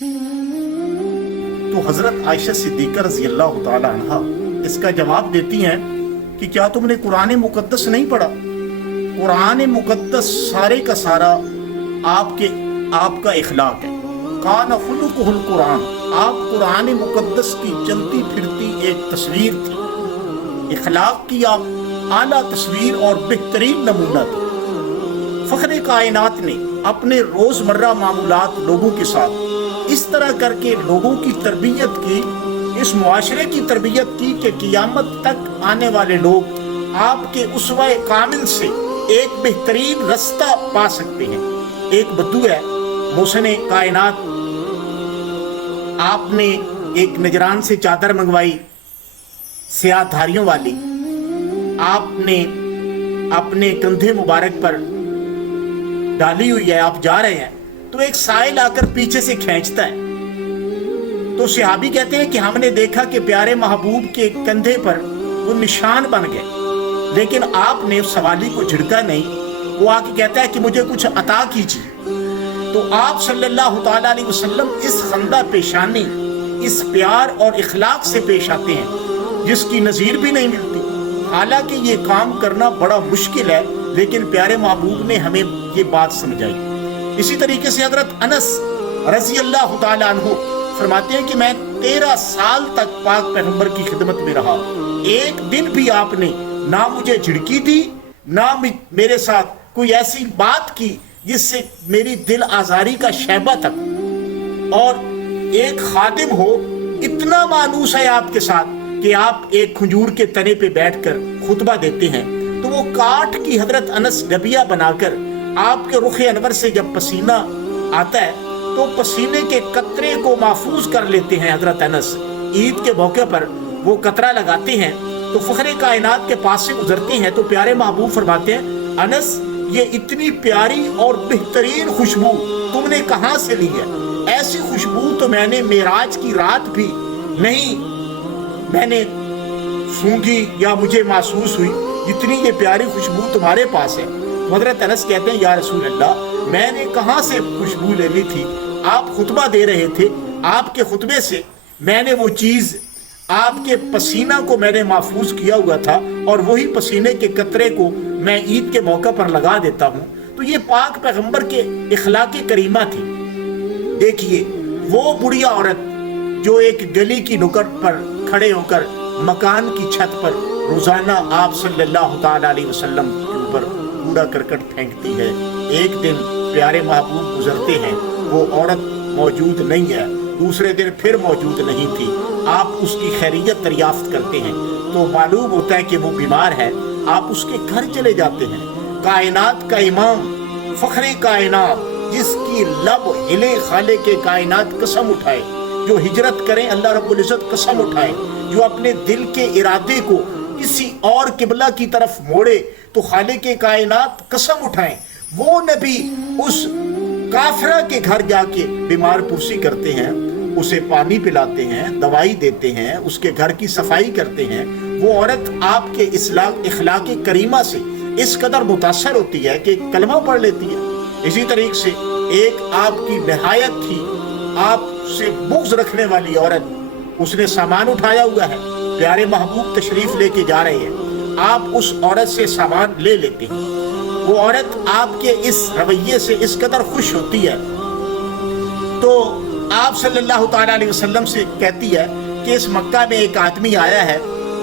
تو حضرت عائشہ صدیقہ رضی اللہ تعالی عنہا اس کا جواب دیتی ہیں کہ کیا تم نے قرآن مقدس نہیں پڑھا؟ قرآن مقدس سارے کا سارا آپ کا اخلاق ہے۔ کان خلقہ القرآن، آپ قرآن مقدس کی چلتی پھرتی ایک تصویر تھی، اخلاق کی آپ اعلیٰ تصویر اور بہترین نمونہ تھے۔ فخر کائنات نے اپنے روزمرہ معمولات لوگوں کے ساتھ اس طرح کر کے لوگوں کی تربیت کی، اس معاشرے کی تربیت کی کہ قیامت تک آنے والے لوگ آپ کے اسوہ کامل سے ایک بہترین رستہ پا سکتے ہیں۔ ایک بدو ہے محسن کائنات، آپ نے ایک نجران سے چادر منگوائی سیاہ دھاریوں والی، آپ نے اپنے کندھے مبارک پر ڈالی ہوئی ہے، آپ جا رہے ہیں تو ایک سائل آ کر پیچھے سے کھینچتا ہے، تو صحابی کہتے ہیں کہ ہم نے دیکھا کہ پیارے محبوب کے کندھے پر وہ نشان بن گئے، لیکن آپ نے اس سوالی کو جھڑکا نہیں۔ وہ آ کے کہتا ہے کہ مجھے کچھ عطا کیجیے، تو آپ صلی اللہ تعالیٰ علیہ وسلم اس خندہ پیشانی، اس پیار اور اخلاق سے پیش آتے ہیں جس کی نظیر بھی نہیں ملتی۔ حالانکہ یہ کام کرنا بڑا مشکل ہے، لیکن پیارے محبوب نے ہمیں یہ بات سمجھائی۔ اسی طریقے سے حضرت انس رضی اللہ تعالیٰ عنہ فرماتے ہیں کہ میں 13 سال تک پاک پیغمبر کی خدمت میں رہا، ایک دن بھی آپ نے نہ مجھے جھڑکی دی، نہ میرے ساتھ کوئی ایسی بات کی جس سے میری دل آزاری کا شیبہ تک۔ اور ایک خادم ہو اتنا مانوس ہے آپ کے ساتھ کہ آپ ایک کھجور کے تنے پہ بیٹھ کر خطبہ دیتے ہیں تو وہ کاٹ کی حضرت انس ڈبیا بنا کر آپ کے رخ انور سے جب پسینہ آتا ہے تو پسینے کے قطرے کو محفوظ کر لیتے ہیں حضرت انس۔ عید کے موقع پر وہ قطرہ لگاتے ہیں تو فخر کائنات کے پاس سے گزرتے ہیں تو پیارے محبوب فرماتے ہیں انس یہ اتنی پیاری اور بہترین خوشبو تم نے کہاں سے لی ہے؟ ایسی خوشبو تو میں نے معراج کی رات بھی نہیں میں نے سونگھی یا مجھے محسوس ہوئی جتنی یہ پیاری خوشبو تمہارے پاس ہے۔ حضرت انس کہتے ہیں یا رسول اللہ میں نے کہاں سے خوشبو لینی تھی؟ آپ خطبہ دے رہے تھے، آپ کے خطبے سے میں نے وہ چیز، آپ کے پسینہ کو میں نے محفوظ کیا ہوا تھا اور وہی پسینے کے قطرے کو میں عید کے موقع پر لگا دیتا ہوں۔ تو یہ پاک پیغمبر کے اخلاق کریمہ تھی۔ دیکھیے وہ بڑھیا عورت جو ایک گلی کی نکڑ پر کھڑے ہو کر مکان کی چھت پر روزانہ آپ صلی اللہ تعالیٰ علیہ وسلم کے اوپر کوڑا کرکٹ پھینکتی ہے، ایک دن پیارے محبوب گزرتے ہیں، وہ عورت موجود نہیں ہے، دوسرے دن پھر موجود نہیں تھی، آپ اس کی خیریت دریافت کرتے ہیں تو معلوم ہوتا ہے کہ وہ بیمار ہے، آپ اس کے گھر چلے جاتے ہیں۔ کائنات کا امام فخر کائنات جس کی لب ہلے خالق کے کائنات قسم اٹھائے، جو ہجرت کریں اللہ رب العزت قسم اٹھائے، جو اپنے دل کے ارادے کو کسی اور قبلہ کی طرف موڑے تو خالق کائنات قسم اٹھائیں، وہ نبی اس کافرہ کے گھر جا کے بیمار پرسی کرتے ہیں، اسے پانی پلاتے ہیں، دوائی دیتے ہیں، اس کے گھر کی صفائی کرتے ہیں۔ وہ عورت آپ کے اخلاق کریمہ سے اس قدر متاثر ہوتی ہے کہ کلمہ پڑھ لیتی ہے۔ اسی طریقے سے ایک آپ کی نہایت تھی آپ سے بغض رکھنے والی عورت، اس نے سامان اٹھایا ہوا ہے، پیارے محبوب تشریف لے کے جا رہے ہیں، آپ اس عورت سے سامان لے لیتے ہیں، وہ عورت آپ کے اس رویے سے اس قدر خوش ہوتی ہے تو آپ صلی اللہ تعالیٰ علیہ وسلم سے کہتی ہے کہ اس مکہ میں ایک آدمی آیا ہے،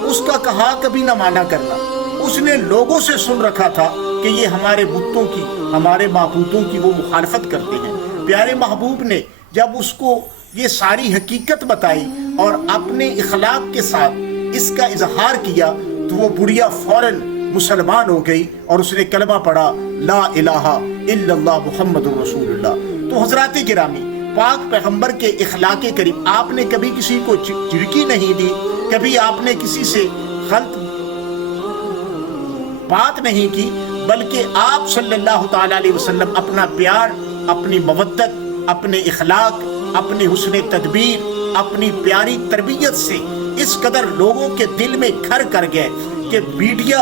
اس کا کہا کبھی نہ مانا کرنا، اس نے لوگوں سے سن رکھا تھا کہ یہ ہمارے بتوں کی، ہمارے معبودوں کی وہ مخالفت کرتے ہیں۔ پیارے محبوب نے جب اس کو یہ ساری حقیقت بتائی اور اپنے اخلاق کے ساتھ اس کا اظہار کیا تو وہ بڑھیا فوراً مسلمان ہو گئی اور اس نے کلمہ پڑھا لا الہ الا اللہ محمد رسول اللہ۔ تو حضرات گرامی پاک پیغمبر کے اخلاق کریم، آپ نے کبھی کسی کو جھڑکی نہیں دی، کبھی آپ نے کسی سے غلط بات نہیں کی، بلکہ آپ صلی اللہ تعالیٰ علیہ وسلم اپنا پیار، اپنی مودت، اپنے اخلاق، اپنی حسن تدبیر، اپنی پیاری تربیت سے اس قدر لوگوں کے دل میں گھر کر گئے کہ میڈیا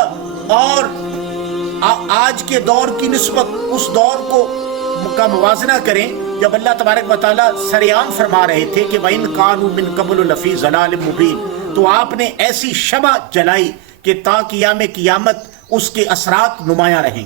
اور آج کے دور کی نسبت اس دور کو کا موازنہ کریں جب اللہ تبارک و تعالیٰ سریعام فرما رہے تھے کہ وَإِن كَانُوا مِن قَبْلُ لَفِي ضَلَالٍ مُبِينٍ، تو آپ نے ایسی شمع جلائی کہ تا قیام قیامت اس کے اثرات نمایاں رہیں۔